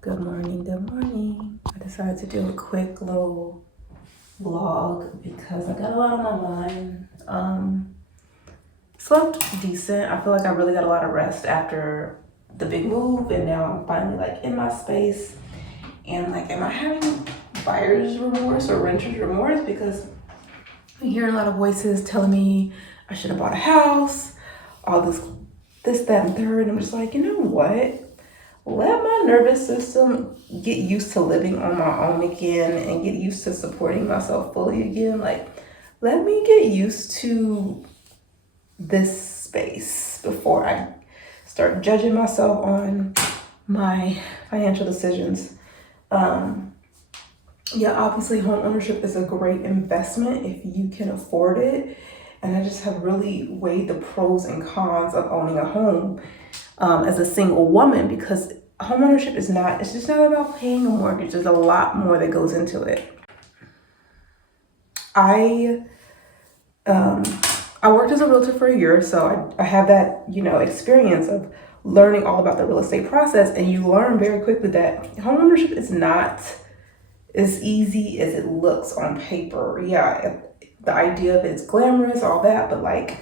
Good morning, good morning. I decided to do a quick little vlog because I got a lot on my mind. Slept decent. I feel like I really got a lot of rest after the big move, and now I'm finally like in my space. And like, am I having buyer's remorse or renter's remorse? Because I'm hearing a lot of voices telling me I should have bought a house, all this, that, and third. And I'm just like, you know what? Let my nervous system get used to living on my own again and get used to supporting myself fully again. Like, let me get used to this space before I start judging myself on my financial decisions. Yeah, obviously, home ownership is a great investment if you can afford it. And I just have really weighed the pros and cons of owning a home as a single woman, because homeownership is not, it's just not about paying a mortgage. There's a lot more that goes into it. I um, I worked as a realtor for a year, so I have that, experience of learning all about the real estate process. And you learn very quickly that homeownership is not as easy as it looks on paper. Yeah, the idea of it's glamorous, all that, but like,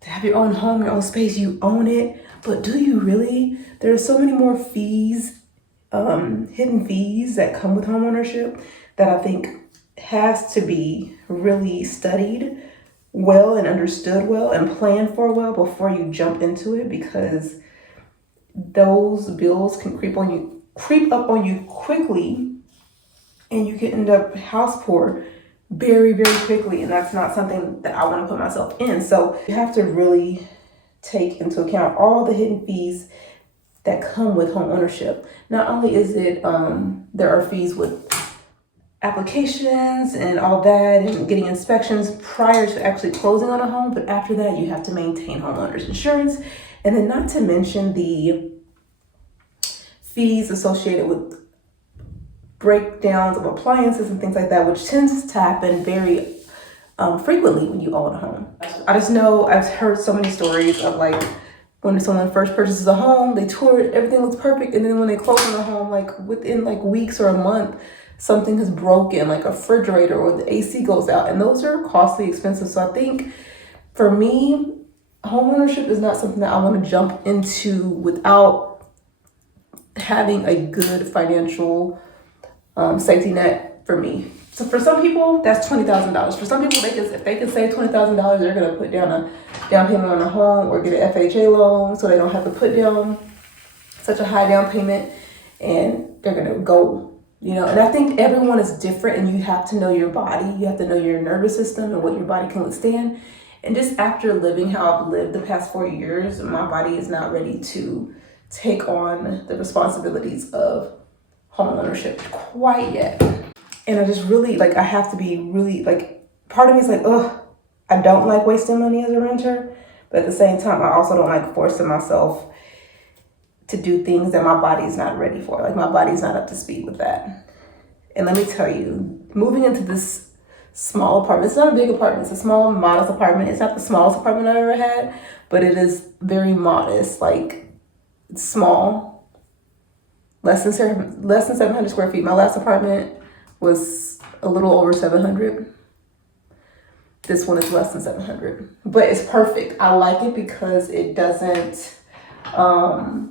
to have your own home, your own space, you own it. But do you really? There are so many more fees, hidden fees that come with homeownership that I think has to be really studied well and understood well and planned for well before you jump into it, because those bills can creep up on you quickly, and you can end up house poor very, very quickly. And that's not something that I want to put myself in. So you have to really take into account all the hidden fees that come with home ownership. Not only is it, there are fees with applications and all that and getting inspections prior to actually closing on a home, but after that, you have to maintain homeowners insurance. And then, not to mention the fees associated with breakdowns of appliances and things like that, which tends to happen very frequently when you own a home. I just know I've heard so many stories of like, when someone first purchases a home, they tour it, everything looks perfect, and then when they close on the home, like within like weeks or a month, something is broken, like a refrigerator or the AC goes out, and those are costly, expensive. So I think for me, homeownership is not something that I want to jump into without having a good financial safety net for me. So for some people, that's $20,000. For some people, if they can save $20,000, they're gonna put down a down payment on a home or get an FHA loan, so they don't have to put down such a high down payment, and they're gonna go. And I think everyone is different, and you have to know your body. You have to know your nervous system and what your body can withstand. And just after living how I've lived the past 4 years, my body is not ready to take on the responsibilities of home ownership quite yet. And I just really, like, I have to be really, like, part of me is like, ugh, I don't like wasting money as a renter. But at the same time, I also don't like forcing myself to do things that my body's not ready for. Like, my body's not up to speed with that. And let me tell you, moving into this small apartment, it's not a big apartment, it's a small, modest apartment. It's not the smallest apartment I've ever had, but it is very modest. Like, it's small, less than 700 square feet. My last apartment was a little over 700. This one is less than 700, but it's perfect. I like it because it doesn't allow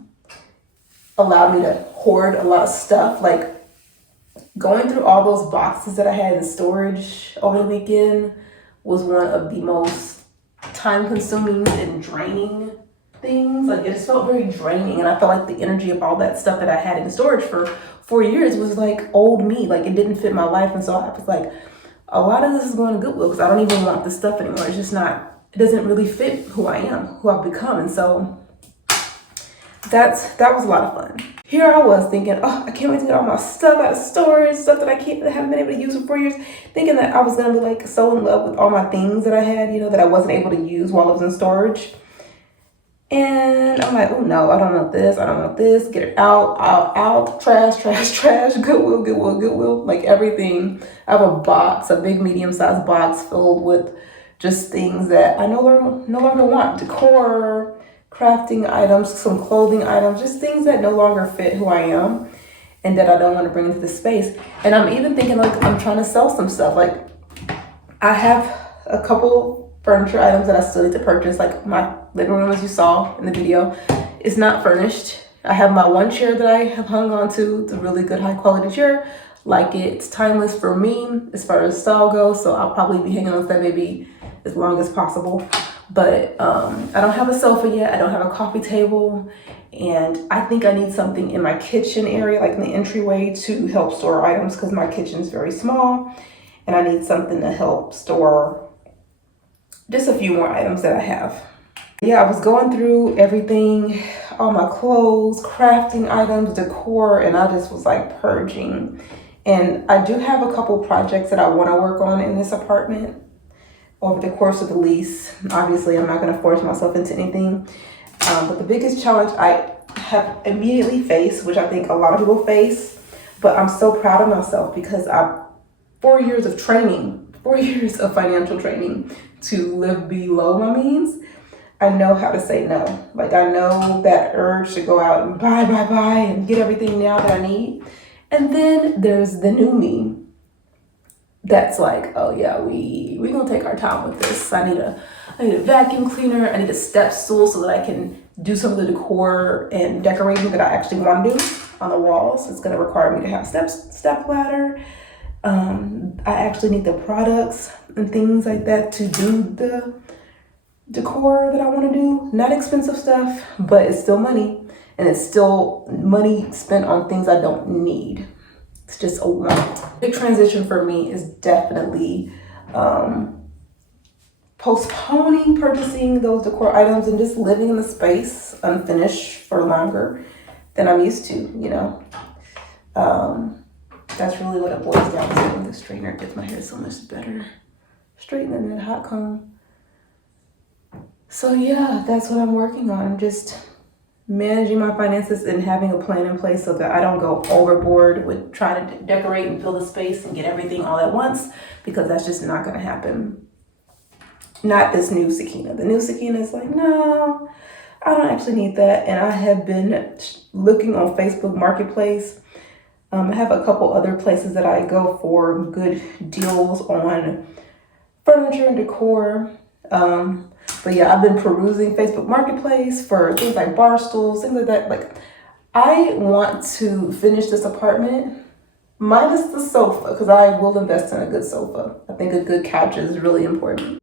me to hoard a lot of stuff. Like, going through all those boxes that I had in storage over the weekend was one of the most time consuming and draining things. Like, it just felt very draining, and I felt like the energy of all that stuff that I had in storage for 4 years was like old me. Like, it didn't fit my life. And so I was like, a lot of this is going to Goodwill, because I don't even want this stuff anymore. It's just not, it doesn't really fit who I am, who I've become. And so that was a lot of fun. Here I was thinking, oh, I can't wait to get all my stuff out of storage, stuff that I haven't been able to use for 4 years, thinking that I was gonna be like so in love with all my things that I had, that I wasn't able to use while I was in storage. And I'm like, oh no, I don't want this, get it out, trash, Goodwill, like everything. I have a big medium-sized box filled with just things that I no longer want, decor, crafting items, some clothing items, just things that no longer fit who I am. and that I don't want to bring into the space. And I'm even thinking like I'm trying to sell some stuff. Like I have a couple furniture items that I still need to purchase. Like my living room, as you saw in the video, is not furnished. I have my one chair that I have hung on to. It's a really good high quality chair. Like it's timeless for me as far as style goes. So I'll probably be hanging on to that maybe as long as possible. But I don't have a sofa yet. I don't have a coffee table. And I think I need something in my kitchen area, like in the entryway, to help store items because my kitchen is very small. And I need something to help store just a few more items that I have. Yeah, I was going through everything, all my clothes, crafting items, decor, and I just was like purging. And I do have a couple projects that I want to work on in this apartment over the course of the lease. Obviously, I'm not going to force myself into anything. But the biggest challenge I have immediately faced, which I think a lot of people face, but I'm so proud of myself because I 4 years of training, 4 years of financial training to live below my means. I know how to say no. Like I know that urge to go out and buy and get everything now that I need. And then there's the new me that's like, oh yeah, we gonna take our time with this. I need a vacuum cleaner. I need a step stool so that I can do some of the decor and decorating that I actually want to do on the walls. It's gonna require me to have step ladder. I actually need the products and things like that to do the decor that I want to do. Not expensive stuff, but it's still money, and it's still money spent on things I don't need. It's just a want. Big transition for me is definitely postponing purchasing those decor items and just living in the space unfinished for longer than I'm used to, you know. That's really what it boils down to. The straightener gets my hair so much better. Straightening that hot comb. So yeah, that's what I'm working on. Just managing my finances and having a plan in place so that I don't go overboard with trying to decorate and fill the space and get everything all at once, because that's just not going to happen. Not this new Sakina. The new Sakina is like, no, I don't actually need that. And I have been looking on Facebook Marketplace. I have a couple other places that I go for good deals on furniture and decor. But yeah, I've been perusing Facebook Marketplace for things like bar stools, things like that. Like, I want to finish this apartment minus the sofa, because I will invest in a good sofa. I think a good couch is really important.